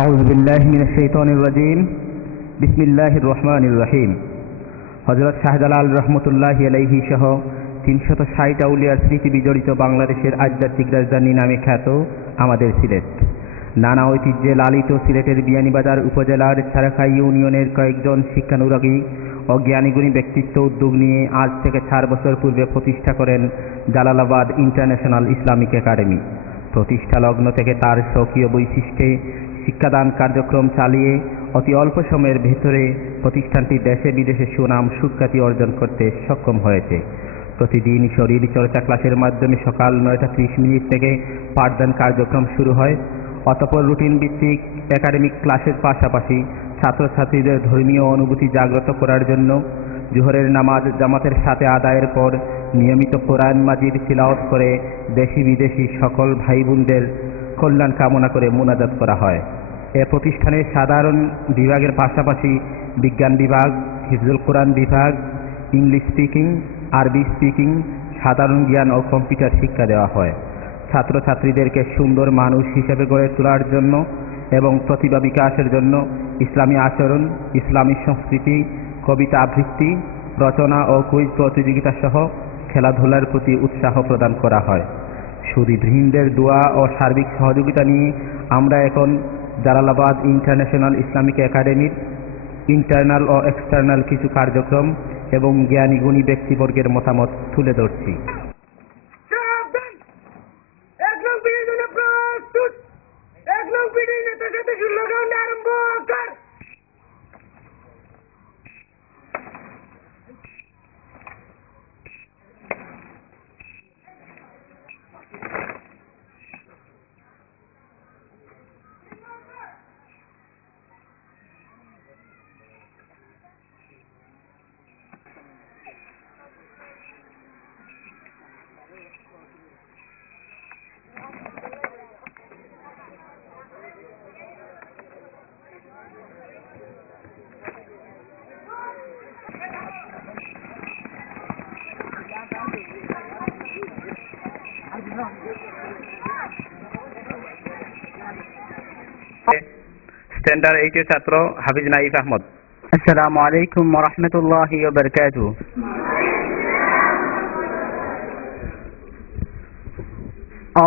أعوذ بالله من الشيطان الرجيم بسم الله الرحمن الرحيم হযরত শাহজালাল রহমতুল্লাহি আলাইহি সহ ৩৬০ আউলিয়ার স্মৃতি বিজড়িত বাংলাদেশের আধ্যাত্মিক রাজধানী নামে খ্যাত আমাদের সিলেট। নানা ঐতিহ্যে লালিত সিলেটের বিয়ানীবাজার উপজেলার ছাড়াখাই ইউনিয়নের কয়েকজন শিক্ষানুরাগী ও জ্ঞানীগুণী ব্যক্তিত্ব উদ্যোগ নিয়ে আজ থেকে ৪ বছর পূর্বে প্রতিষ্ঠা করেন জালালাবাদ ইন্টারন্যাশনাল ইসলামিক একাডেমি। প্রতিষ্ঠা লগ্ন থেকে তার স্বকীয় বৈশিষ্ট্যে শিক্ষাদান কার্যক্রম চালিয়ে অতি অল্প সময়ের ভেতরে প্রতিষ্ঠানটি দেশে বিদেশে সুনাম সুখ্যাতি অর্জন করতে সক্ষম হয়েছে। প্রতিদিন শরীর চর্চা ক্লাসের মাধ্যমে সকাল ৯টা ৩০ থেকে পাঠদান কার্যক্রম শুরু হয়। অতঃপর রুটিন ভিত্তিক একাডেমিক ক্লাসের পাশাপাশি ছাত্রছাত্রীদের ধর্মীয় অনুভূতি জাগ্রত করার জন্য জোহরের নামাজ জামাতের সাথে আদায়ের পর নিয়মিত কোরআন মাজিদ তিলাওয়াত করে দেশি বিদেশি সকল ভাই বোনদের কল্যাণ কামনা করে মুনাজাত করা হয়। এ প্রতিষ্ঠানের সাধারণ বিভাগের পাশাপাশি বিজ্ঞান বিভাগ, হিফজুল কোরআন বিভাগ, ইংলিশ স্পিকিং, আরবি স্পিকিং, সাধারণ জ্ঞান ও কম্পিউটার শিক্ষা দেওয়া হয়। ছাত্রছাত্রীদেরকে সুন্দর মানুষ হিসেবে গড়ে তোলার জন্য এবং প্রতিভা বিকাশের জন্য ইসলামী আচরণ, ইসলামী সংস্কৃতি, কবিতা আবৃত্তি, রচনা ও কুইজ প্রতিযোগিতা সহ খেলাধুলার প্রতি উৎসাহ প্রদান করা হয়। সুদীবৃন্দের দোয়া ও সার্বিক সহযোগিতা নিয়ে আমরা এখন জালালাবাদ ইন্টারন্যাশনাল ইসলামিক একাডেমির ইন্টারনাল ও এক্সটার্নাল কিছু কার্যক্রম এবং জ্ঞানী গুণী ব্যক্তিবর্গের মতামত তুলে ধরছি। স্ট্যান্ডার্ড 8 ছাত্র হাফিজ নাইফ আহমদ। আসসালামু আলাইকুম ওয়া রাহমাতুল্লাহি ওয়া বারাকাতুহু।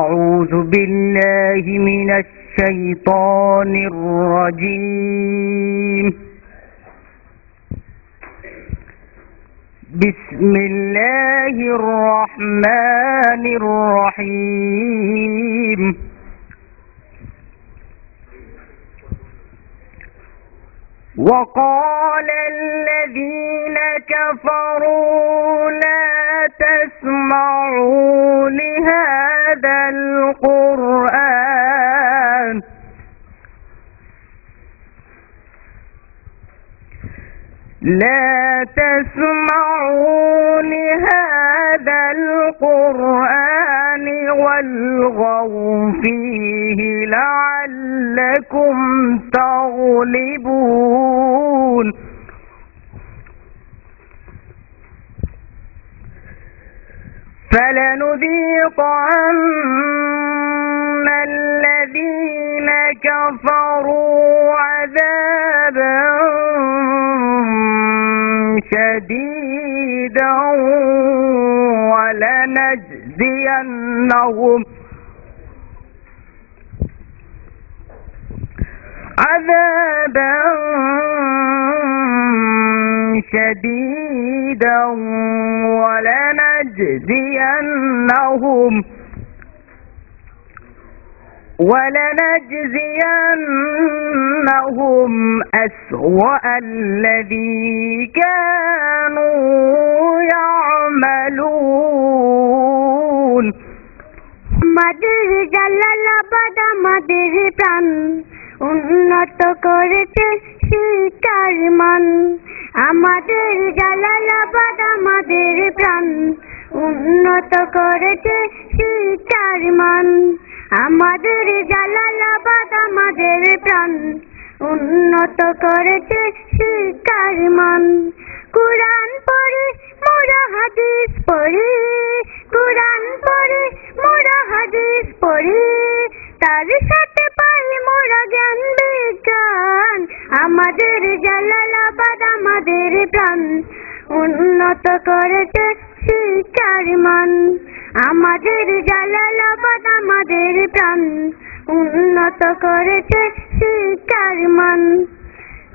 আউযু বিল্লাহি মিনাশ শাইতানির রাজীম। বিসমিল্লাহির রহমানির রহিম। وقال الذين كفروا لا تسمعوا لهذا القرآن لا تسمعوا لهذا القرآن والغوا فيه لعلكم تغلبون فلنذيقن الذين كفروا عذابا شديدا ولنجزينهم عذابا شديدا ولنجزينهم أسوأ الذي كانوا يعملون আমাদের জালালাবাদ আমাদের প্রাণ উন্নত করেছে শিক্ষার মান। আমাদের জালালাবাদ আমাদের প্রাণ উন্নত করেছে শিক্ষার মান। আমাদের জালালাবাদ আমাদের প্রাণ উন্নত করেছে শিক্ষার মান। কুরআন পড়ি মোরা হাদিস পড়ি, কুরআন পড়ি মোরা হাদিস পড়ি, তার সাথে পাই মোরা জ্ঞান। উন্নত করেছে শিক্ষার মান। আমাদের জালালাবাদ আমাদের প্রাণ, উন্নত করেছে শিক্ষার মান।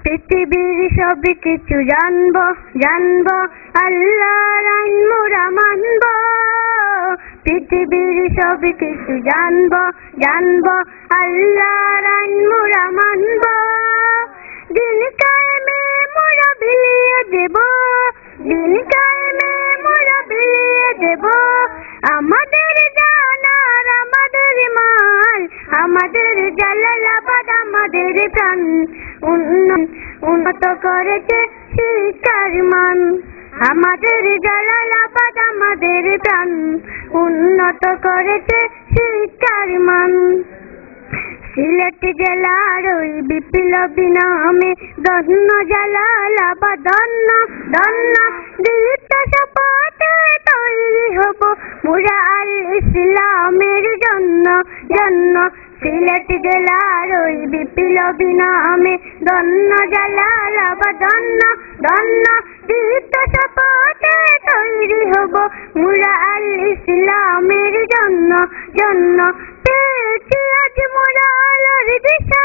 পৃথিবীর সব কিছু জানবো জানবো, আল্লাহর আইন মোরা মানবো। পৃথিবীর সব কিছু জানবো জানবো, আল্লাহর আইন মোরা মানবো। দিন কায়েমে মোরা বিলিয়ে দেব, দিন কায়েমে মোরা বিলিয়ে দেব। আমাদের জান আর আমাদের মাল, আমাদের জালালাবাদ আমাদের প্রাণ, উন্নত করেছে শিক্ষার মান। আমাদের জালালাবাদ আমাদের প্রাণ, উন্নত করেছে শিক্ষার মান। সিলেট জেলার ওই বিপ্লবী নামে ধন্য জালালাবাদ, ধন্য ধন্য। দীপ্ত শপথে তৈরি হব মোরা আল ইসলামের জন্য জন্য। সিলেট জেলার ওই বিপ্লবী নামে ধন্য জালালাবাদ, ধন্য ধন্য। দীপ্ত শপথে তৈরি হব মোরা আল ইসলামের জন্য জন্য। পেয়েছি আজ মোরা আলোর দিশা,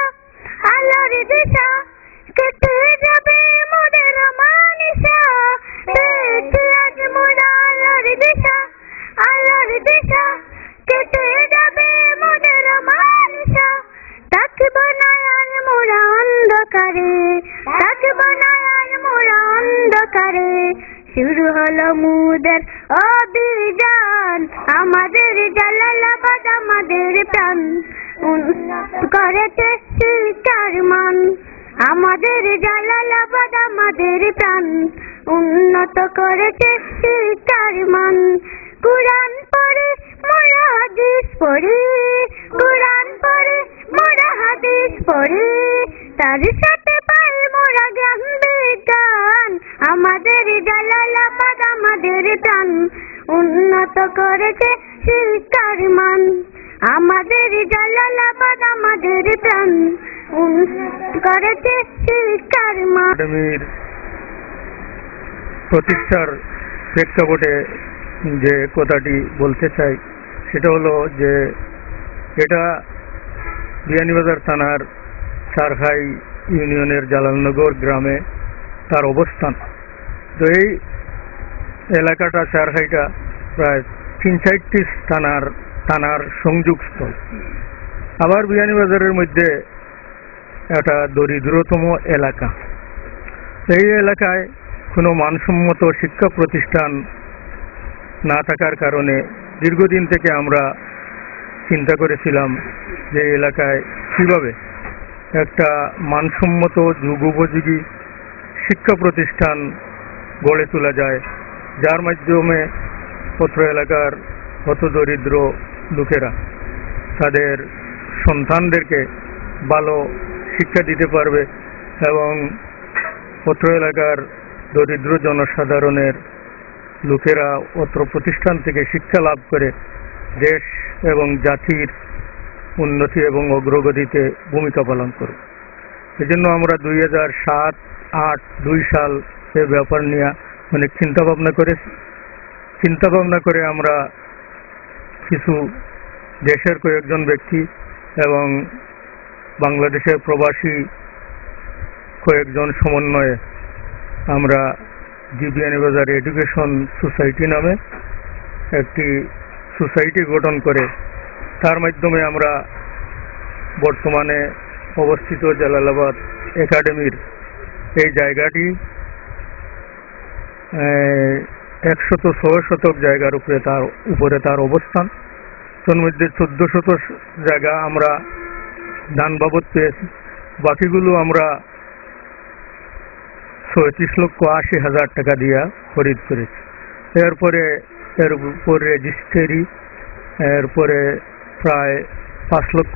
আলোর দিশা, কেটে যাবে মোদের মানিসা। পেয়েছি আজ মোরা আলোর দিশা, আলোর দিশা, কেটে যাবে মোদের মানিসা। থাকব না আর মোরা অন্ধকারে, থাকব না আর মোরা অন্ধকারে। শুরু হলো মোদের অভিযান, আমাদের জালালাবাদ আমাদের প্রাণ, উন্নত করেছে শিক্ষার মান। আমাদের জালালাবাদ আমাদের প্রাণ, উন্নত করেছে শিক্ষার মান। কুরআন পড়ে মোরা হাদিস পড়ি, কুরআন পড়ে মোরা হাদিস পড়ি। তার সাথে পাই মোরা জ্ঞান বিজ্ঞান, আমাদের জালালাবাদ আমাদের প্রাণ, উন্নত করেছে শিক্ষার মান। আমাদের জালালাবাদ আমাদের প্রাণ, উন্নত করেছে শিক্ষার মান। একাডেমির প্রতিষ্ঠার প্রেক্ষাপটে যে কথাটি বলতে চাই সেটা হলো যে এটা বিয়ানীবাজার থানার চারখাই ইউনিয়নের জালালনগর গ্রামে তার অবস্থান। তো এই এলাকাটা চারখাইটা প্রায় ৩-৪টি থানার সংযোগস্থল। আবার বিয়ানীবাজারের মধ্যে একটা দরিদ্রতম এলাকা। এই এলাকায় কোনো মানসম্মত শিক্ষা প্রতিষ্ঠান না থাকার কারণে দীর্ঘদিন থেকে আমরা চিন্তা করেছিলাম যে এলাকায় কিভাবে একটা মানসম্মত যুগোপযোগী শিক্ষা প্রতিষ্ঠান গড়ে তোলা যায়, যার মাধ্যমে অত্র এলাকার হতদরিদ্র লোকেরা তাদের সন্তানদেরকে ভালো শিক্ষা দিতে পারবে এবং অত্র এলাকার দরিদ্র জনসাধারণের লোকেরা অত্র প্রতিষ্ঠান থেকে শিক্ষা লাভ করে দেশ এবং জাতির উন্নতি এবং অগ্রগতিতে ভূমিকা পালন করবে। এজন্য আমরা 2007-08-2 সাল এ ব্যাপার নিয়ে অনেক চিন্তা ভাবনা করে আমরা কিছু দেশের কয়েকজন ব্যক্তি এবং বাংলাদেশের প্রবাসী কয়েকজন সমন্বয়ে আমরা বিয়ানীবাজার এডুকেশন সোসাইটি নামে একটি সোসাইটি গঠন করে তার মাধ্যমে আমরা বর্তমানে অবস্থিত জালালাবাদ একাডেমির এই জায়গাটি 106 শতক জায়গার উপরে তার অবস্থান। তার মধ্যে 14 শতক জায়গা আমরা দান বাবদ পেয়েছি, বাকিগুলো আমরা 36,80,000 টাকা দিয়া খরিদ করেছি। এর উপর রেজিস্ট্রি, এরপরে প্রায় 5 লক্ষ